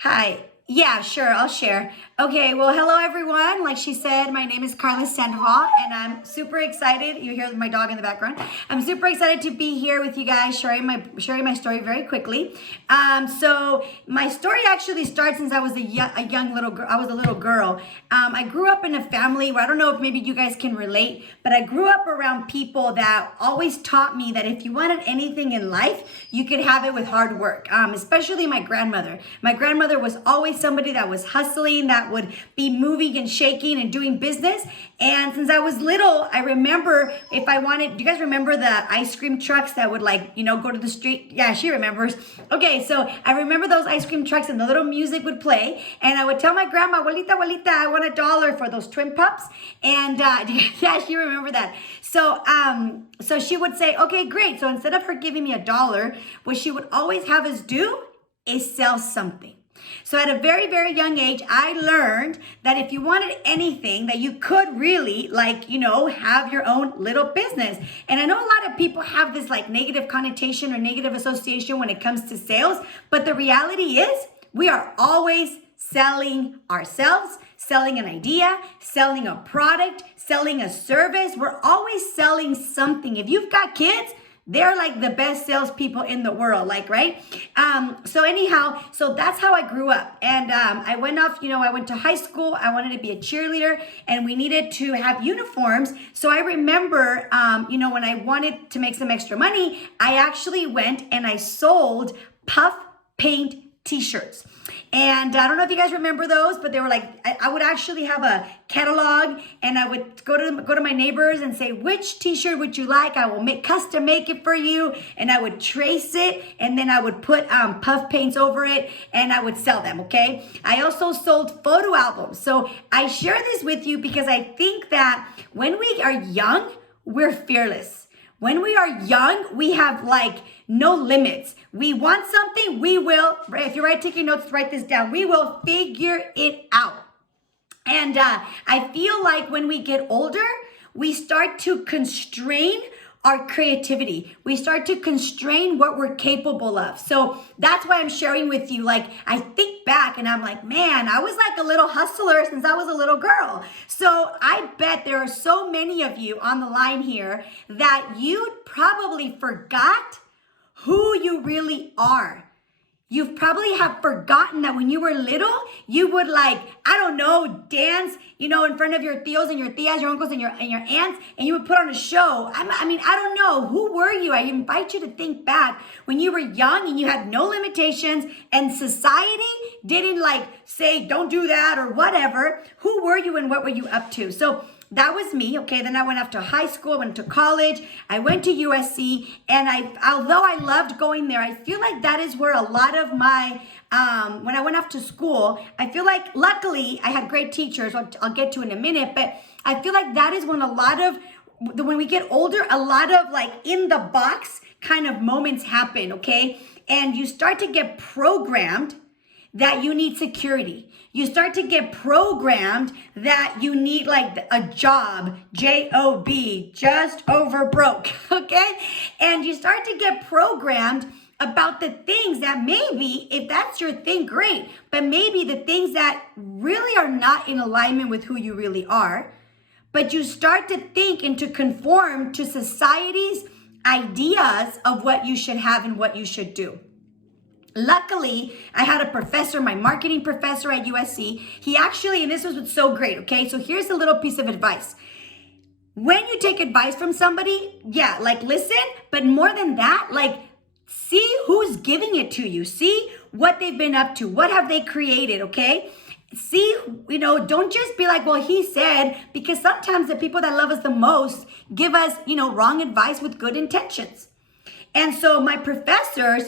Hi. Yeah, sure. I'll share. Okay. Well, hello everyone. Like she said, my name is Karla Sandoval, and I'm super excited. You hear my dog in the background. I'm super excited to be here with you guys, sharing my story very quickly. So my story actually starts since I was a young little girl. I was a little girl. I grew up in a family where I don't know if maybe you guys can relate, but I grew up around people that always taught me that if you wanted anything in life, you could have it with hard work. Especially my grandmother. My grandmother was always somebody that was hustling, that would be moving and shaking and doing business. And since I was little, I remember if I wanted, do you guys remember the ice cream trucks that would go to the street? Yeah, she remembers. Okay, so I remember those ice cream trucks and the little music would play. And I would tell my grandma, abuelita, I want $1 for those twin pups. And yeah, she remember that. So she would say, okay, great. So instead of her giving me $1, what she would always have us do is sell something. So at a very, very young age, I learned that if you wanted anything, that you could really have your own little business. And I know a lot of people have this negative connotation or negative association when it comes to sales, but the reality is we are always selling ourselves, selling an idea, selling a product, selling a service. We're always selling something. If you've got kids, they're like the best salespeople in the world, right? So that's how I grew up. And I went to high school. I wanted to be a cheerleader, and we needed to have uniforms. So I remember, when I wanted to make some extra money, I actually went and I sold puff paint t-shirts. And I don't know if you guys remember those, but they were I would actually have a catalog, and I would go to my neighbors and say, which t-shirt would you like? I will custom make it for you. And I would trace it, and then I would put puff paints over it, and I would sell them, okay? I also sold photo albums. So I share this with you because I think that when we are young, we're fearless. When we are young, we have no limits. We want something, we will, if you're taking notes, write this down. We will figure it out. And I feel like when we get older, we start to constrain our creativity. We start to constrain what we're capable of. So that's why I'm sharing with you. I think back and I'm like, man, I was like a little hustler since I was a little girl. So I bet there are so many of you on the line here that you probably forgot who you really are. You probably have forgotten that when you were little, you would dance, in front of your tios and your tias, your uncles and your aunts, and you would put on a show. I don't know. Who were you? I invite you to think back when you were young and you had no limitations and society didn't say, don't do that or whatever. Who were you and what were you up to? So that was me, okay? Then I went off to high school, I went to college, I went to USC, and although I loved going there, I feel like that is where a lot of my, when I went off to school, I feel like luckily I had great teachers, I'll get to in a minute, but I feel like that is when when we get older, a lot of in the box kind of moments happen, okay? And you start to get programmed that you need security. You start to get programmed that you need a job, J-O-B, just over broke, okay? And you start to get programmed about the things that maybe, if that's your thing, great, but maybe the things that really are not in alignment with who you really are, but you start to think and to conform to society's ideas of what you should have and what you should do. Luckily, I had a professor, my marketing professor at USC. He actually, and this was what's so great, okay? So here's a little piece of advice. When you take advice from somebody, yeah, listen, but more than that, see who's giving it to you. See what they've been up to. What have they created, okay? See, don't just be well, he said, because sometimes the people that love us the most give us, wrong advice with good intentions. And so my professors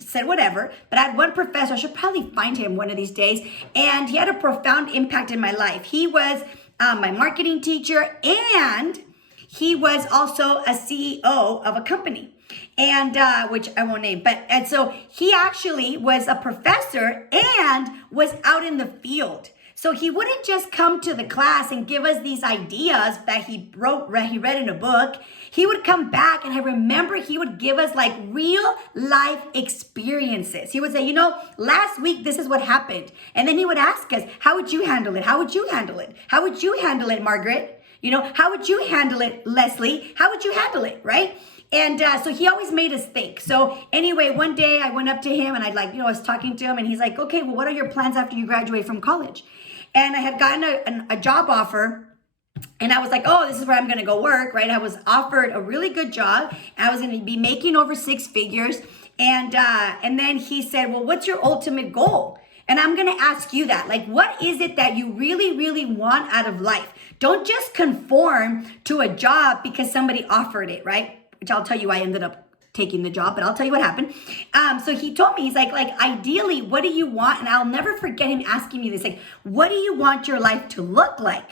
said whatever, but I had one professor, I should probably find him one of these days, and he had a profound impact in my life. He was my marketing teacher, and he was also a CEO of a company, and which I won't name. And so he actually was a professor and was out in the field. So he wouldn't just come to the class and give us these ideas that he read in a book. He would come back, and I remember he would give us like real life experiences. He would say, last week, this is what happened. And then he would ask us, how would you handle it? How would you handle it? How would you handle it, Margaret? How would you handle it, Leslie? How would you handle it, right? And so he always made us think. So anyway, one day I went up to him and I was talking to him, and he's like, okay, well, what are your plans after you graduate from college? And I had gotten a job offer, and I was like, oh, this is where I'm going to go work, right? I was offered a really good job. I was going to be making over 6 figures. And then he said, well, what's your ultimate goal? And I'm going to ask you that. Like, what is it that you really, really want out of life? Don't just conform to a job because somebody offered it, right? Which I'll tell you, I ended up taking the job, but I'll tell you what happened. So he told me, he's like ideally, what do you want? And I'll never forget him asking me this, like, what do you want your life to look like?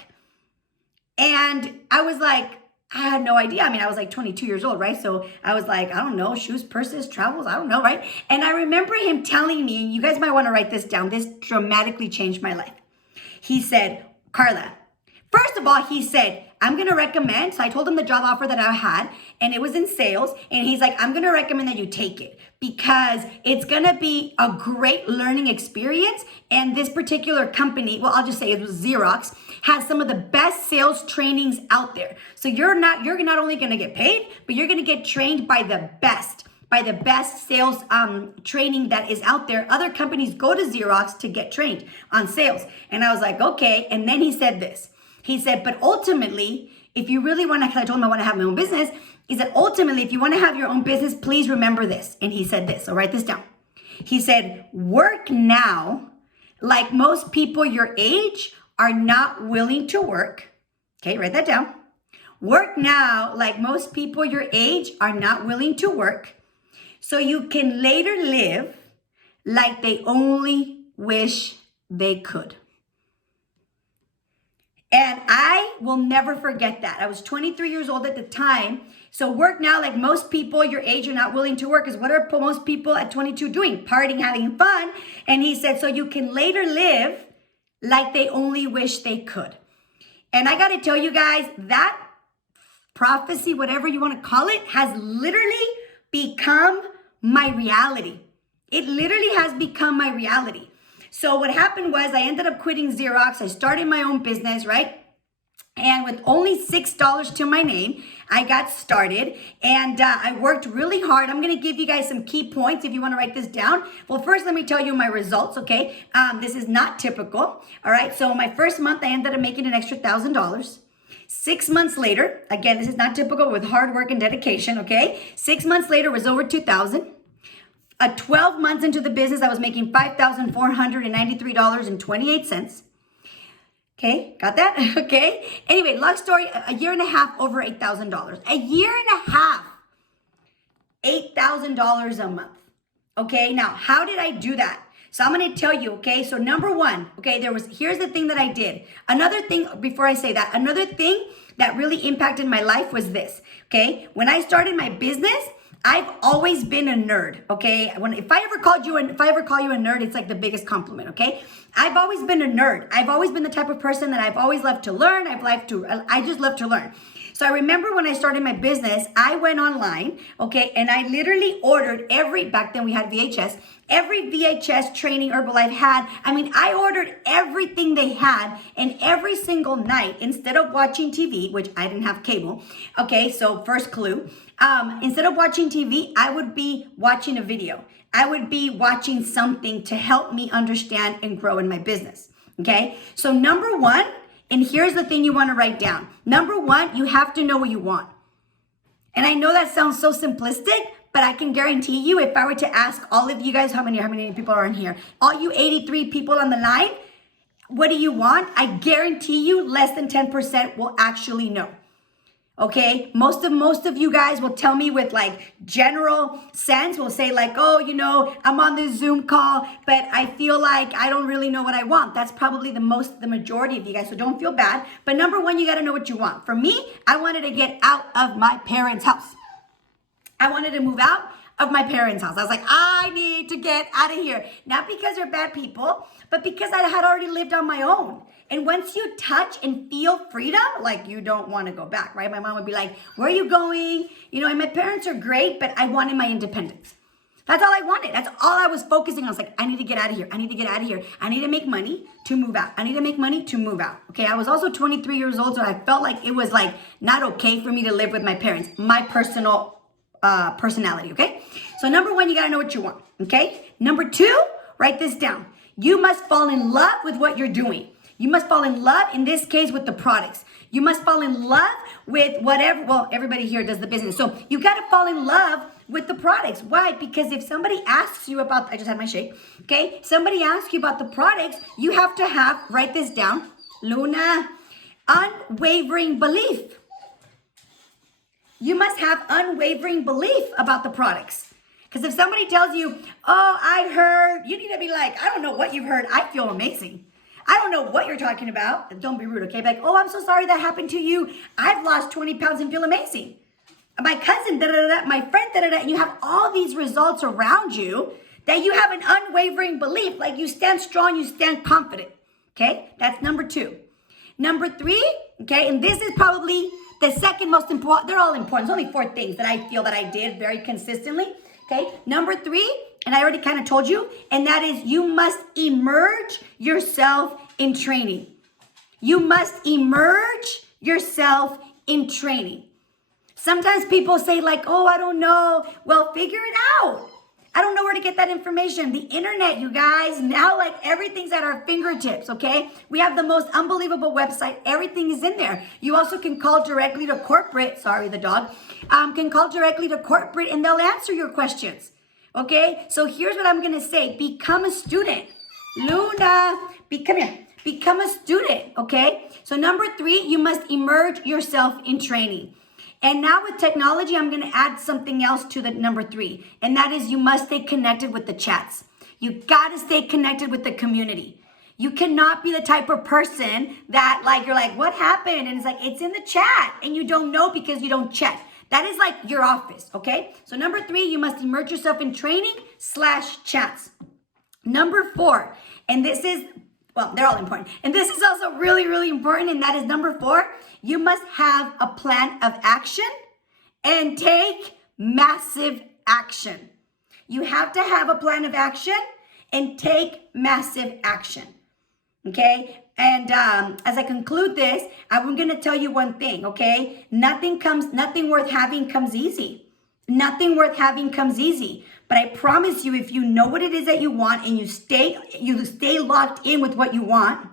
And I was like, I had no idea. I mean, I was like 22 years old, right? So I was like, I don't know, shoes, purses, travels, I don't know, right? And I remember him telling me, and you guys might want to write this down, this dramatically changed my life. He said, Karla, first of all, he said, I'm going to recommend, so I told him the job offer that I had, and it was in sales, and he's like, I'm going to recommend that you take it because it's going to be a great learning experience, and this particular company, well, I'll just say it was Xerox, has some of the best sales trainings out there. So you're not only going to get paid, but you're going to get trained by the best sales training that is out there. Other companies go to Xerox to get trained on sales. And I was like, okay. And then he said this. He said, but ultimately, if you really want to, because I told him I want to have my own business, he said, ultimately, if you want to have your own business, please remember this. And he said this, so write this down. He said, work now like most people your age are not willing to work. Okay, write that down. Work now like most people your age are not willing to work, so you can later live like they only wish they could. And I will never forget that. I was 23 years old at the time. So work now like most people your age are not willing to work, is what are most people at 22 doing? Partying, having fun. And he said, so you can later live like they only wish they could. And I got to tell you guys, that prophecy, whatever you want to call it, has literally become my reality. It literally has become my reality. So what happened was I ended up quitting Xerox. I started my own business, right? And with only $6 to my name, I got started, and I worked really hard. I'm going to give you guys some key points if you want to write this down. Well, first, let me tell you my results, okay? This is not typical, all right? So my first month, I ended up making an extra $1,000. 6 months later, again, this is not typical, with hard work and dedication, okay? 6 months later was over $2,000. 12 months into the business, I was making $5,493.28. Okay, got that? Okay. Anyway, long story, a year and a half, over $8,000. A year and a half, $8,000 a month. Okay, now how did I do that? So I'm going to tell you, okay? So number one, okay, here's the thing that I did. Another thing, before I say that, another thing that really impacted my life was this, okay? When I started my business, I've always been a nerd, okay? If I ever call you a nerd, it's like the biggest compliment, okay? I've always been a nerd. I've always been the type of person that I've always loved to learn. I just love to learn. So I remember when I started my business, I went online, okay, and I literally ordered back then we had VHS, every VHS training Herbalife had. I mean, I ordered everything they had, and every single night, instead of watching TV, which I didn't have cable, okay, so first clue, instead of watching TV, I would be watching a video. I would be watching something to help me understand and grow in my business, okay? So number one, and here's the thing you want to write down. Number one, you have to know what you want. And I know that sounds so simplistic, but I can guarantee you, if I were to ask all of you guys, how many people are in here? All you 83 people on the line, what do you want? I guarantee you less than 10% will actually know. Okay, most of you guys will tell me with like general sense, will say like, oh, I'm on this Zoom call, but I feel like I don't really know what I want. That's probably the majority of you guys, so don't feel bad. But number one, you got to know what you want. For me, I wanted to get out of my parents' house. I wanted to move out. of my parents' house. I was like, I need to get out of here. Not because they're bad people, but because I had already lived on my own. And once you touch and feel freedom, like you don't want to go back, right? My mom would be like, where are you going? You know, and my parents are great, but I wanted my independence. That's all I wanted. That's all I was focusing on. I was like, I need to get out of here. I need to get out of here. I need to make money to move out. I need to make money to move out. Okay, I was also 23 years old, so I felt like it was like not okay for me to live with my parents. My personal personality, okay? So number one, you gotta know what you want, okay? Number two, write this down. You must fall in love with what you're doing. You must fall in love, in this case, with the products. You must fall in love with whatever, well, everybody here does the business. So you gotta fall in love with the products. Why? Because if somebody asks you about, I just had my shake, okay? Somebody asks you about the products, you have to have, write this down, Luna, unwavering belief. You must have unwavering belief about the products. Because if somebody tells you, oh, I heard, you need to be like, I don't know what you've heard. I feel amazing. I don't know what you're talking about. Don't be rude, okay? Like, oh, I'm so sorry that happened to you. I've lost 20 pounds and feel amazing. My cousin, da-da-da-da, my friend, da-da-da, and you have all these results around you that you have an unwavering belief, like you stand strong, you stand confident, okay? That's number two. Number three, okay, and this is probably the second most important. They're all important. There's only 4 things that I feel that I did very consistently, okay? Number three, and I already kind of told you, and that is you must immerse yourself in training. You must immerse yourself in training. Sometimes people say like, oh, I don't know. Well, figure it out. I don't know where to get that information. The internet, you guys, now like everything's at our fingertips, okay? We have the most unbelievable website. Everything is in there. You also can call directly to corporate. Sorry, the dog. Can call directly to corporate and they'll answer your questions, okay? So here's what I'm going to say. Become a student. Luna, become a student, okay? So number 3, you must immerse yourself in training. And now with technology, I'm going to add something else to the number 3. And that is you must stay connected with the chats. You got to stay connected with the community. You cannot be the type of person that like, you're like, what happened? And it's like, it's in the chat and you don't know because you don't check. That is like your office, okay? So number 3, you must immerse yourself in training/chats. Number 4, and this is, well, they're all important. And this is also really, really important. And that is number 4. You must have a plan of action and take massive action. You have to have a plan of action and take massive action. Okay? And as I conclude this, I'm going to tell you one thing, okay? Nothing worth having comes easy. Nothing worth having comes easy. But I promise you, if you know what it is that you want and you stay locked in with what you want,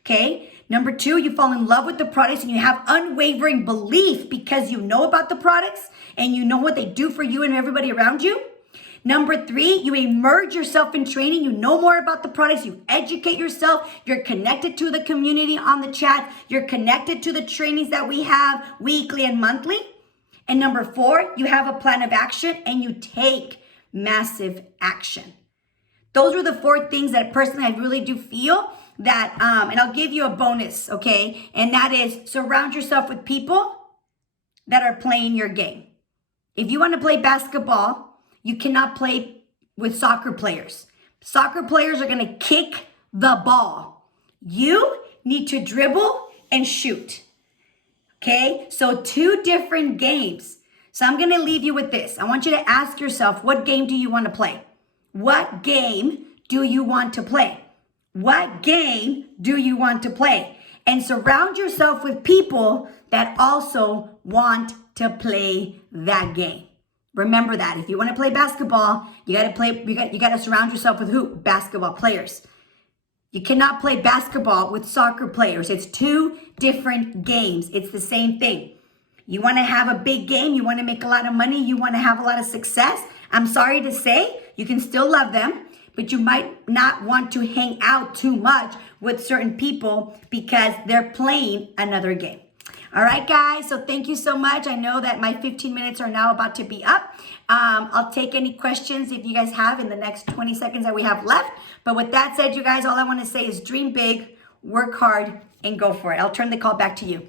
okay? Number 2, you fall in love with the products and you have unwavering belief because you know about the products and you know what they do for you and everybody around you. Number 3, you immerse yourself in training. You know more about the products. You educate yourself. You're connected to the community on the chat. You're connected to the trainings that we have weekly and monthly. And number 4, you have a plan of action and you take massive action. Those are the 4 things that personally I really do feel that, and I'll give you a bonus, okay? And that is surround yourself with people that are playing your game. If you want to play basketball, you cannot play with soccer players. Soccer players are going to kick the ball. You need to dribble and shoot. Okay? So 2 different games. So I'm going to leave you with this. I want you to ask yourself, what game do you want to play? What game do you want to play? What game do you want to play? And surround yourself with people that also want to play that game. Remember that. If you want to play basketball, you got to surround yourself with who? Basketball players. You cannot play basketball with soccer players. It's 2 different games. It's the same thing. You want to have a big game, you want to make a lot of money, you want to have a lot of success. I'm sorry to say, you can still love them, but you might not want to hang out too much with certain people because they're playing another game. All right, guys, so thank you so much. I know that my 15 minutes are now about to be up. I'll take any questions if you guys have in the next 20 seconds that we have left. But with that said, you guys, all I want to say is dream big, work hard, and go for it. I'll turn the call back to you.